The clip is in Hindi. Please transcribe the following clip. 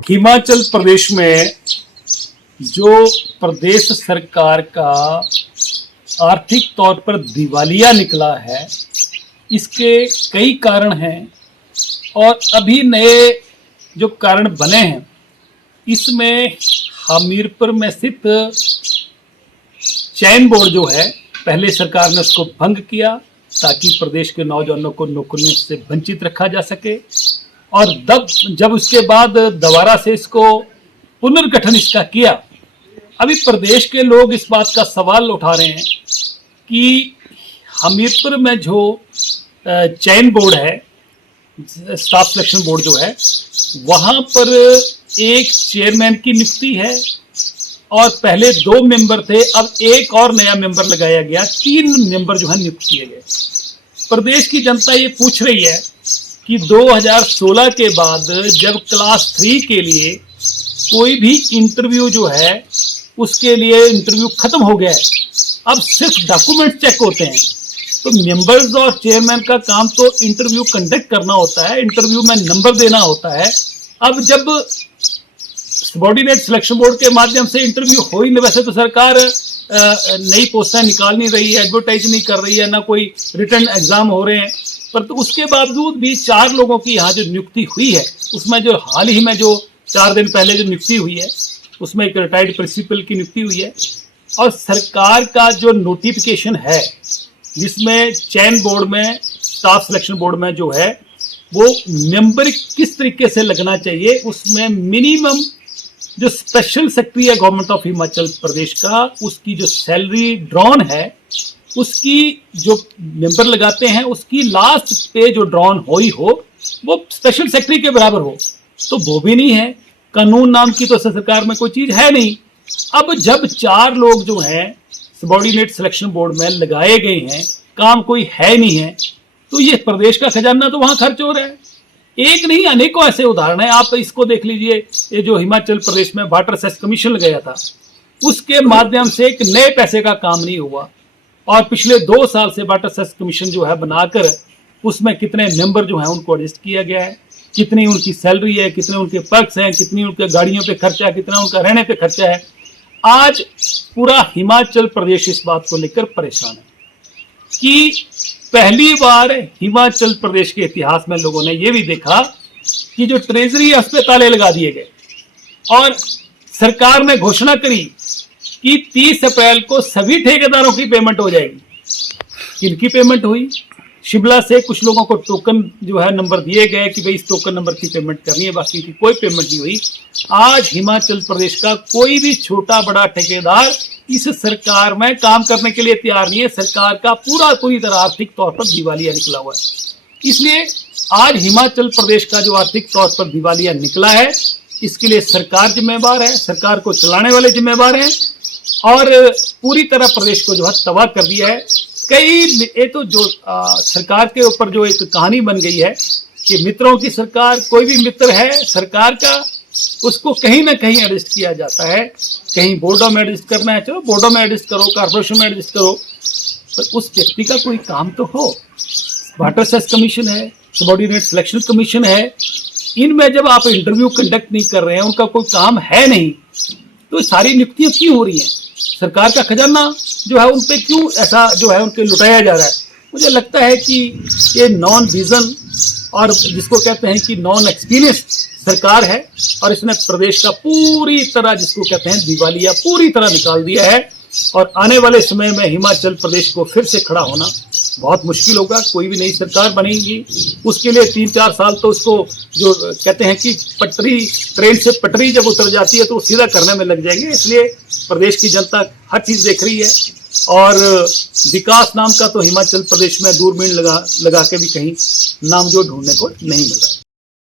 हिमाचल प्रदेश में जो प्रदेश सरकार का आर्थिक तौर पर दिवालिया निकला है, इसके कई कारण हैं और अभी नए जो कारण बने हैं, इसमें हमीरपुर में स्थित चयन बोर्ड जो है, पहले सरकार ने उसको भंग किया ताकि प्रदेश के नौजवानों को नौकरियों से वंचित रखा जा सके, और जब उसके बाद दोबारा से इसको पुनर्गठन इसका किया। अभी प्रदेश के लोग इस बात का सवाल उठा रहे हैं कि हमीरपुर में जो चयन बोर्ड है, स्टाफ सिलेक्शन बोर्ड जो है, वहां पर एक चेयरमैन की नियुक्ति है और पहले 2 मेंबर थे, अब एक और नया मेंबर लगाया गया, 3 मेंबर जो है नियुक्त किए गए। प्रदेश की जनता ये पूछ रही है कि 2016 के बाद जब क्लास 3 के लिए कोई भी इंटरव्यू जो है, उसके लिए इंटरव्यू खत्म हो गया है, अब सिर्फ डॉक्यूमेंट चेक होते हैं, तो मेंबर्स और चेयरमैन का काम तो इंटरव्यू कंडक्ट करना होता है, इंटरव्यू में नंबर देना होता है। अब जब सबॉर्डिनेट सिलेक्शन बोर्ड के माध्यम से इंटरव्यू हो ही नहीं, वैसे तो सरकार नई पोस्टें निकाल नहीं रही है, एडवर्टाइज नहीं कर रही है, ना कोई रिटर्न एग्जाम हो रहे हैं, पर तो उसके बावजूद भी 4 लोगों की यहाँ जो नियुक्ति हुई है, उसमें जो हाल ही में जो 4 दिन पहले जो नियुक्ति हुई है, उसमें एक रिटायर्ड प्रिंसिपल की नियुक्ति हुई है। और सरकार का जो नोटिफिकेशन है, जिसमें चयन बोर्ड में, स्टाफ सिलेक्शन बोर्ड में जो है, वो मेंबर किस तरीके से लगना चाहिए, उसमें मिनिमम जो स्पेशल सेक्रेटरी है गवर्नमेंट ऑफ हिमाचल प्रदेश का, उसकी जो सैलरी ड्रॉन है, उसकी जो मेंबर लगाते हैं, उसकी लास्ट पे जो ड्रॉन हो वो स्पेशल सेक्रेटरी के बराबर हो, तो वो भी नहीं है। कानून नाम की तो सरकार में कोई चीज है नहीं। अब जब 4 लोग जो हैं सबॉर्डिनेट सिलेक्शन बोर्ड में लगाए गए हैं, काम कोई है नहीं है, तो ये प्रदेश का खजाना तो वहां खर्च हो रहा है। एक नहीं, अनेकों ऐसे उदाहरण है। आप इसको देख लीजिए, ये जो हिमाचल प्रदेश में वाटर सेस कमीशन लगाया था, उसके माध्यम से एक नए पैसे का काम नहीं हुआ, और पिछले 2 साल से वाटर सेस कमीशन जो है बनाकर उसमें कितने मेंबर जो हैं उनको एडजस्ट किया गया है, कितनी उनकी सैलरी है, कितने उनके पर्क्स हैं, कितनी उनके गाड़ियों पे खर्चा है, कितना उनका रहने पे खर्चा है। आज पूरा हिमाचल प्रदेश इस बात को लेकर परेशान है कि पहली बार हिमाचल प्रदेश के इतिहास में लोगों ने यह भी देखा कि जो ट्रेजरी अस्पतालें लगा दिए गए, और सरकार ने घोषणा करी कि 30 अप्रैल को सभी ठेकेदारों की पेमेंट हो जाएगी। किनकी पेमेंट हुई? शिमला से कुछ लोगों को टोकन जो है नंबर दिए गए कि भाई इस टोकन नंबर की पेमेंट करनी है, बाकी की कोई पेमेंट नहीं हुई। आज हिमाचल प्रदेश का कोई भी छोटा बड़ा ठेकेदार इस सरकार में काम करने के लिए तैयार नहीं है। सरकार का पूरी तरह आर्थिक तौर पर दिवालिया निकला हुआ है। इसलिए आज हिमाचल प्रदेश का जो आर्थिक तौर पर दिवालिया निकला है, इसके लिए सरकार जिम्मेवार है, सरकार को चलाने वाले जिम्मेवार हैं, और पूरी तरह प्रदेश को जो है तबाह कर दिया है। ये तो जो सरकार के ऊपर जो एक कहानी बन गई है कि मित्रों की सरकार, कोई भी मित्र है सरकार का, उसको कहीं ना कहीं एडजस्ट किया जाता है। कहीं बोर्डों में एडजस्ट करना है, चलो बोर्डों में एडजस्ट करो, कारपोरेशन में एडजस्ट करो, पर उस व्यक्ति का कोई काम तो हो। वाटर सेस कमीशन है, सबॉर्डिनेट सिलेक्शन कमीशन है, इनमें जब आप इंटरव्यू कंडक्ट नहीं कर रहे हैं, उनका कोई काम है नहीं, तो सारी नियुक्तियां क्यों हो रही हैं? सरकार का खजाना जो है उन पे क्यों ऐसा जो है उनके लुटाया जा रहा है? मुझे लगता है कि ये नॉन विजन, और जिसको कहते हैं कि नॉन एक्सपीरियंस सरकार है, और इसने प्रदेश का पूरी तरह, जिसको कहते हैं दिवालिया, पूरी तरह निकाल दिया है। और आने वाले समय में हिमाचल प्रदेश को फिर से खड़ा होना बहुत मुश्किल होगा। कोई भी नई सरकार बनेगी, उसके लिए 3-4 साल तो उसको, जो कहते हैं कि पटरी, ट्रेन से पटरी जब उतर जाती है तो सीधा करने में लग जाएंगे। इसलिए प्रदेश की जनता हर चीज देख रही है, और विकास नाम का तो हिमाचल प्रदेश में दूरबीन लगा के भी कहीं नाम जो ढूंढने को नहीं मिल रहा है।